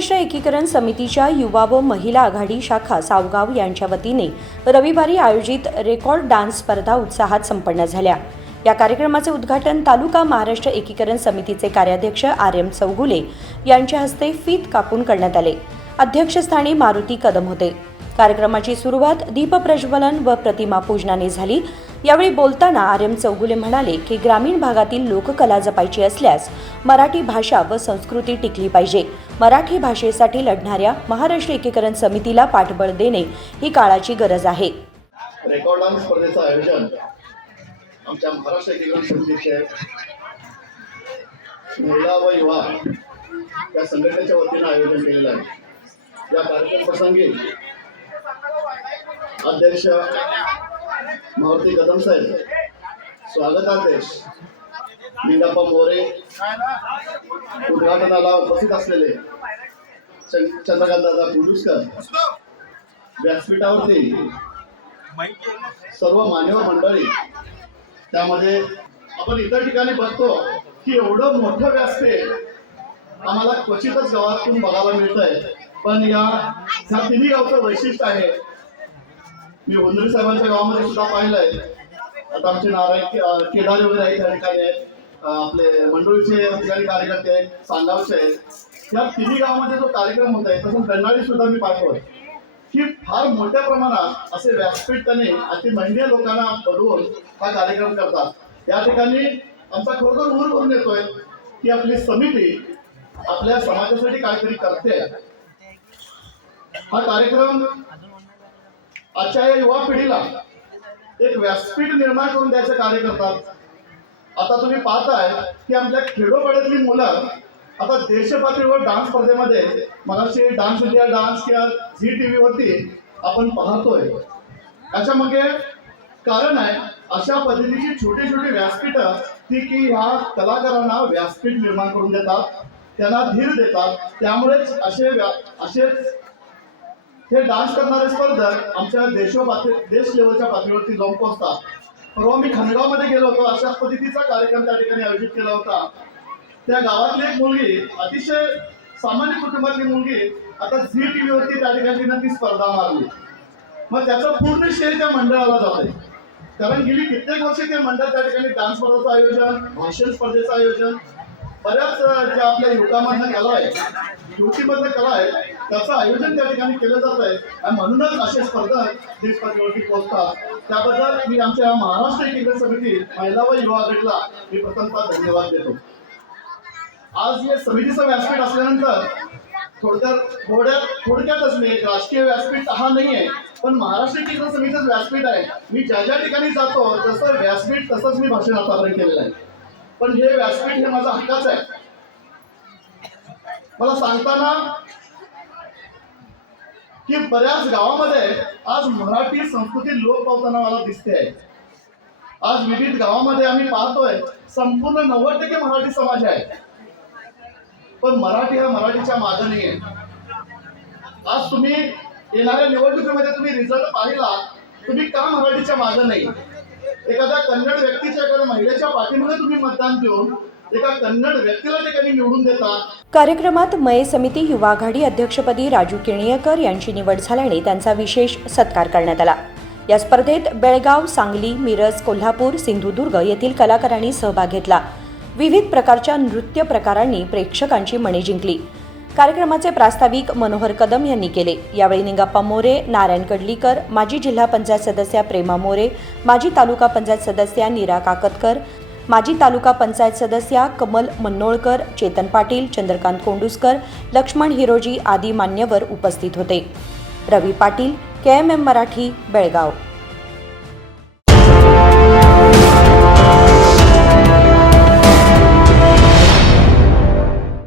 महाराष्ट्र एकीकरण समितीच्या युवा व महिला आघाडी शाखा सावगाव यांच्या वतीने रविवारी आयोजित रेकॉर्ड डान्स स्पर्धा उत्साहात संपन्न झाल्या। या कार्यक्रमाचे उद्घाटन तालुका महाराष्ट्र एकीकरण समितीचे कार्याध्यक्ष आर.एम. चौगुले यांच्या हस्ते फीत कापून करण्यात आले। अध्यक्षस्थानी मारुती कदम होते। कार्यक्रमाची सुरुवात दीप प्रज्वलन व प्रतिमा पूजनाने झाली। यावेळी बोलताना आर.एम. चौगुले म्हणाले की ग्रामीण भागातील लोककला जपायची असल्यास मराठी भाषा व संस्कृती टिकली पाहिजे। मराठी भाषेसाठी लढणाऱ्या महाराष्ट्र एकीकरण समितीला पाठबळ देणे ही काळाची गरज आहे। रेकॉर्ड डान्स स्पर्धेचं आयोजन आमच्या महाराष्ट्र एकीकरण समितीचे महिला व युवा या संघटनेच्या वतीने आयोजन केलेलं आहे। या कार्यक्रम प्रसंगी अध्यक्ष मारुती कदम साहेब, स्वागताध्यक्ष निंगाप्पा मोरे, उद्घाटनाला उपस्थित असलेले चंद्रकांतदादा कुंडुसकर, व्यासपीठावरती सर्व मान्यवर मंडळी, त्यामध्ये आपण इतर ठिकाणी बघतो की एवढं मोठं व्यासपीठ आम्हाला क्वचितच गावातून बघायला मिळतंय। पण या तिन्ही गावचं वैशिष्ट्य आहे। मी वंदरी साहेबांच्या गावामध्ये सुद्धा पाहिलंय। आता आमचे नारायण केदारे वगैरे आहेत, त्या ठिकाणी आपले मंडळीचे ठिकाणी कार्यकर्ते आहेत, सांगावचे आहेत। या तिन्ही गावामध्ये जो कार्यक्रम होत आहे तसं कन्नाडी सुद्धा मी पाहतोय की फार मोठ्या प्रमाणात असे व्यासपीठ त्याने अति महिने लोकांना बोलवून हा कार्यक्रम करतात। या ठिकाणी आमचा खरोखर ऊर भरून येतोय की आपली समिती आपल्या समाजासाठी काहीतरी करते। हा कार्यक्रम आजच्या या युवा पिढीला एक व्यासपीठ निर्माण करून द्यायचं कार्य करतात। आता तुम्ही पाहताय की आपल्या खेडोपाड्यातली मुलं आता देशपातळीवर डान्स स्पर्धेमध्ये मगाशी डान्स इंडिया डान्स किंवा झी TV वरती आपण पाहतोय। याच्या मागे कारण आहे अशा पद्धतीची छोटी छोटी व्यासपीठं ती की ह्या कलाकारांना व्यासपीठ निर्माण करून देतात, त्यांना धीर देतात। त्यामुळेच असेच हे डान्स करणारे स्पर्धक आमच्या देश लेवलच्या पातळीवरती जाऊन पोहोचतात। परवा मी खंडगावमध्ये गेलो होतो, अशा पद्धतीचा कार्यक्रम त्या ठिकाणी आयोजित केला होता। त्या गावातली एक मुलगी, अतिशय सामान्य कुटुंबातली मुलगी, आता झी TV वरती त्या ठिकाणी ती स्पर्धा मारली। मग त्याचं पूर्ण श्रेय त्या मंडळाला जाते, कारण गेली कित्येक वर्षे ते मंडळ त्या ठिकाणी डान्स स्पर्धेचं आयोजन, भाषण स्पर्धेचं आयोजन, बऱ्याच ज्या आपल्या युवकांमधल्या कला आहे, युवतीमधल्या कला आहे, त्याचं आयोजन त्या ठिकाणी केलं जात आहे। आणि म्हणूनच असे स्पर्धक देशपातळीवरती पोहोचतात। त्याबद्दल मी आमच्या महाराष्ट्र एकीकरण समिती महिला व युवा गटला मी प्रथमतः धन्यवाद देतो। आज या समितीचं व्यासपीठ असल्यानंतर थोडक्यातच मी राजकीय व्यासपीठ हा नाही आहे, पण महाराष्ट्र एकीकरण समितीचं व्यासपीठ आहे। मी ज्या ठिकाणी जातो जसं व्यासपीठ तसंच मी भाषण आतापर्यंत केलेलं आहे। पण हे व्यासपीठ हे माझा हक्काच आहे। मला सांगताना की बऱ्याच गावामध्ये आज मराठी संस्कृती लोप पावताना मला दिसते आहे। आज विविध गावामध्ये आम्ही पाहतोय संपूर्ण 90% मराठी समाज आहे, पण मराठी हा मराठीच्या मागे नाही आहे। आज तुम्ही येणाऱ्या निवडणुकीमध्ये तुम्ही रिझल्ट पाहिला, तुम्ही का मराठीच्या मागे नाही? एखाद्या कन्नड व्यक्तीच्या, एखाद्या महिलेच्या पाठीमुळे तुम्ही मतदान देऊन एका कन्नड व्यक्तीला ठिकाणी निवडून देतात। कार्यक्रमात मये समिती युवा आघाडी अध्यक्षपदी राजू किणीयकर यांची निवड झाल्याने त्यांचा विशेष सत्कार करण्यात आला। या स्पर्धेत बेळगाव, सांगली, मिरज, कोल्हापूर, सिंधुदुर्ग येथील कलाकारांनी सहभाग घेतला। विविध प्रकारच्या नृत्य प्रकारांनी प्रेक्षकांची मने जिंकली। कार्यक्रमाचे प्रास्ताविक मनोहर कदम यांनी केले। यावेळी निंगाप्पा मोरे, नारायण कडलीकर, माजी जिल्हा पंचायत सदस्या प्रेमा मोरे, माजी तालुका पंचायत सदस्या नीरा काकतकर, माजी तालुका पंचायत सदस्या कमल मन्नोळकर, चेतन पाटील, चंद्रकांत कोंडुसकर, लक्ष्मण हिरोजी आदी मान्यवर उपस्थित होते। रवी पाटील, KMM मराठी, बेळगाव।